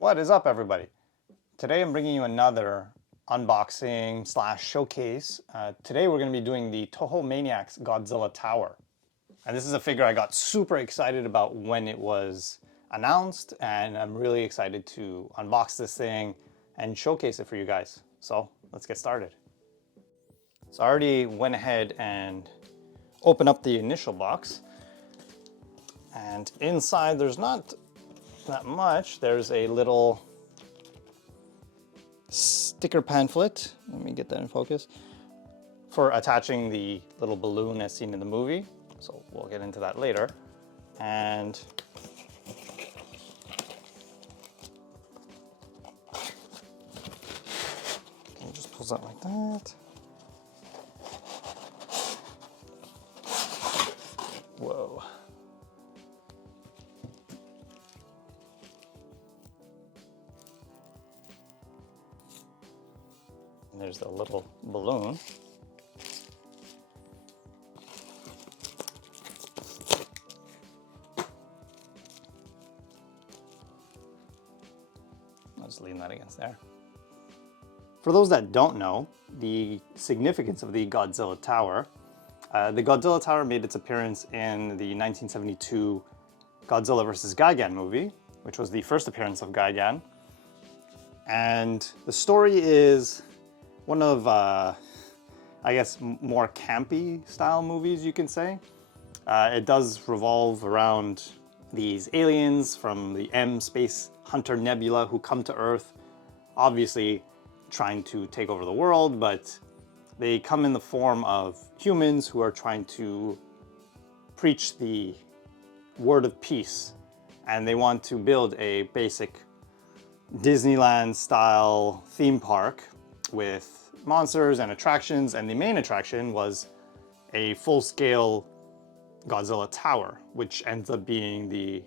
What is up, everybody? Today I'm bringing you another unboxing slash showcase. Today we're going to be doing the Toho Maniacs Godzilla Tower. And this is a figure I got super excited about when it was announced, and I'm really excited to unbox this thing and showcase it for you guys. So let's get started. So I already went ahead and opened up the initial box. And inside there's not that much. There's a little sticker pamphlet. Let me get that in focus. For attaching the little balloon as seen in the movie. So we'll get into that later. And okay, just pulls out like that. Whoa. And there's the little balloon. I'll just lean that against there. For those that don't know the significance of the Godzilla Tower, the Godzilla Tower made its appearance in the 1972 Godzilla vs. Gigan movie, which was the first appearance of Gigan. And the story is one of, I guess, more campy style movies, you can say. It does revolve around these aliens from the M Space Hunter Nebula who come to Earth, obviously trying to take over the world, but they come in the form of humans who are trying to preach the word of peace. And they want to build a basic Disneyland style theme park with monsters and attractions, and the main attraction was a full-scale Godzilla Tower, which ends up being the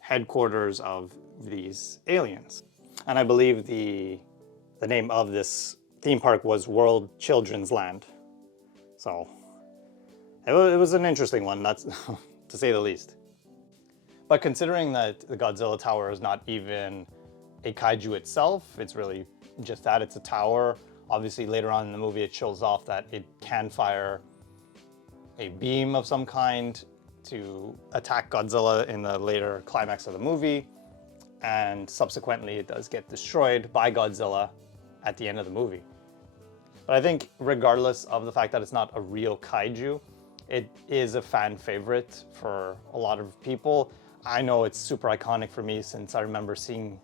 headquarters of these aliens. And I believe the name of this theme park was World Children's Land. So it was an interesting one, that's to say the least. But considering that the Godzilla Tower is not even a kaiju itself, it's really just that, it's a tower. Obviously later on in the movie it shows off that it can fire a beam of some kind to attack Godzilla in the later climax of the movie, and subsequently it does get destroyed by Godzilla at the end of the movie. But I think regardless of the fact that it's not a real kaiju, it is a fan favorite for a lot of people. I know it's super iconic for me since I remember seeing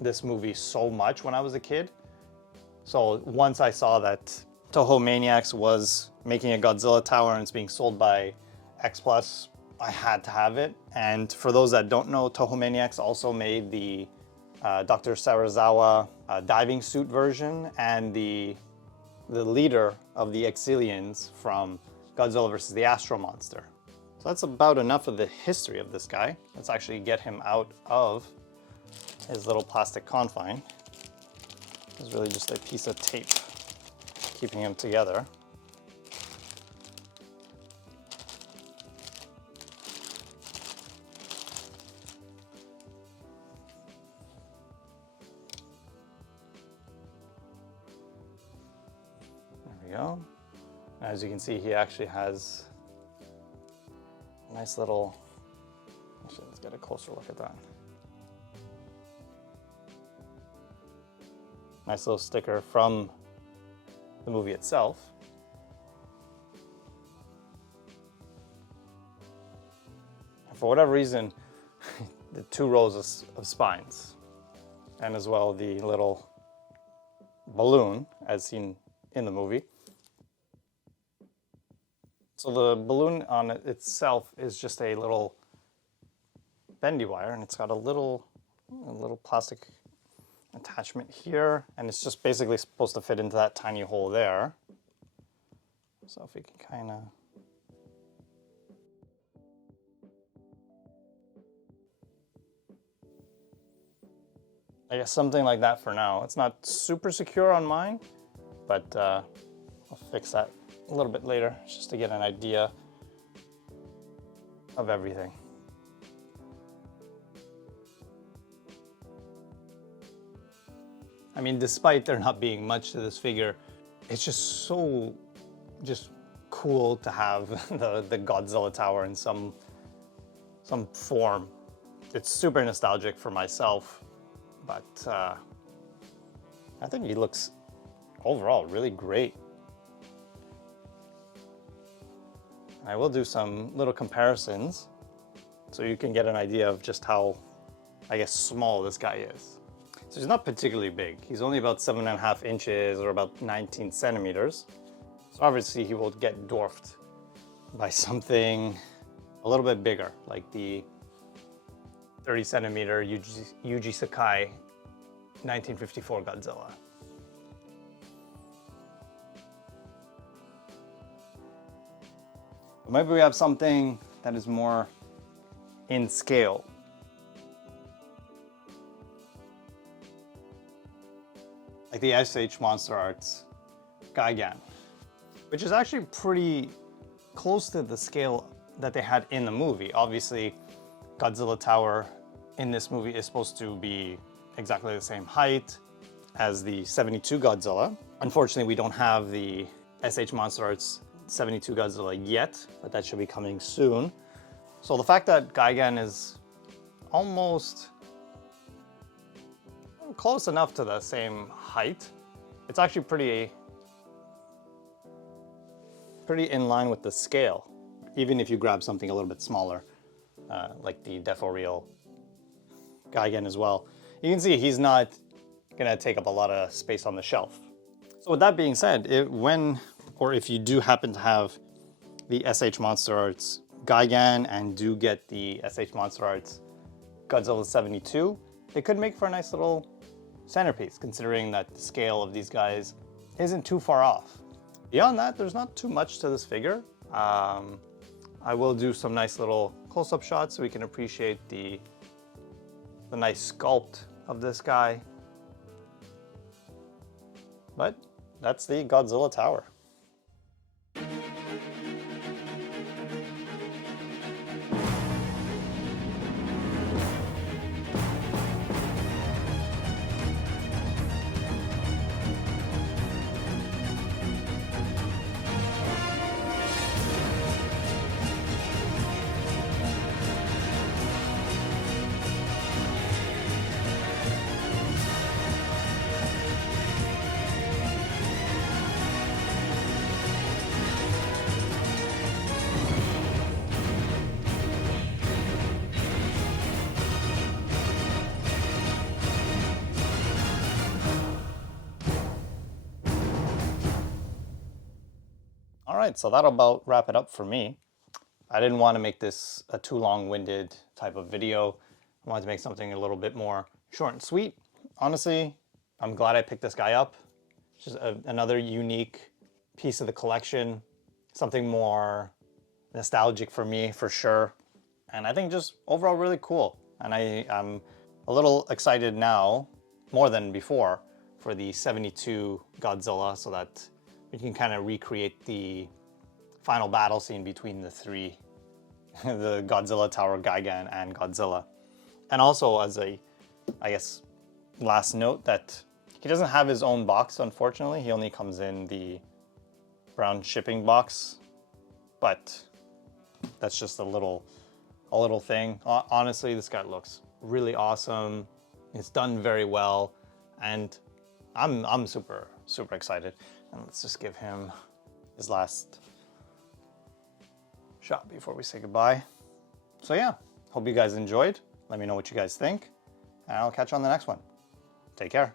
this movie so much when I was a kid. So once I saw that Toho Maniacs was making a Godzilla Tower and it's being sold by X Plus, I had to have it. And for those that don't know, Toho Maniacs also made the Dr. Sarazawa diving suit version and the leader of the Exilians from Godzilla vs. the Astro Monster. So that's about enough of the history of this guy. Let's actually get him out of his little plastic confine. It's really just a piece of tape keeping him together. There we go. As you can see, he actually has a nice little, actually let's get a closer look at that. Nice little sticker from the movie itself. And for whatever reason, the two rows of spines, and as well the little balloon as seen in the movie. So the balloon on it itself is just a little bendy wire, and it's got a little plastic attachment here, and it's just basically supposed to fit into that tiny hole there. So if we can kind of, I guess something like that for now. It's not super secure on mine, but I'll fix that a little bit later just to get an idea of everything. I mean, despite there not being much to this figure, it's just so cool to have the Godzilla tower in some form. It's super nostalgic for myself, but I think he looks overall really great. I will do some little comparisons so you can get an idea of just how, I guess, small this guy is. So he's not particularly big. He's only about 7.5 inches or about 19 centimeters. So obviously he will get dwarfed by something a little bit bigger, like the 30 centimeter Yuji Sakai 1954 Godzilla. But maybe we have something that is more in scale. Like the SH Monster Arts Gigan, which is actually pretty close to the scale that they had in the movie. Obviously, Godzilla Tower in this movie is supposed to be exactly the same height as the 72 Godzilla. Unfortunately, we don't have the SH Monster Arts 72 Godzilla yet, but that should be coming soon. So the fact that Gigan is almost close enough to the same height, it's actually pretty in line with the scale, even if you grab something a little bit smaller, like the Defo Real Gigan as well. You can see he's not gonna take up a lot of space on the shelf. So with that being said, if you do happen to have the SH Monster Arts Gigan and do get the SH Monster Arts Godzilla 72, it could make for a nice little centerpiece, considering that the scale of these guys isn't too far off. Beyond that, there's not too much to this figure. I will do some nice little close-up shots so we can appreciate the nice sculpt of this guy. But that's the Godzilla Tower. All right, so that'll about wrap it up for me. I didn't want to make this a too long-winded type of video. I wanted to make something a little bit more short and sweet. Honestly, I'm glad I picked this guy up. Just another unique piece of the collection, something more nostalgic for me, for sure. And I think just overall really cool. And I'm a little excited now, more than before, for the 72 Godzilla, so that we can kind of recreate the final battle scene between the three, the Godzilla Tower, Gigan, and Godzilla. And also as a, I guess, last note, that he doesn't have his own box, unfortunately. He only comes in the brown shipping box, but that's just a little thing. Honestly, this guy looks really awesome. It's done very well, and I'm super excited. And let's just give him his last shot before we say goodbye. So yeah, hope you guys enjoyed. Let me know what you guys think, and I'll catch you on the next one. Take care.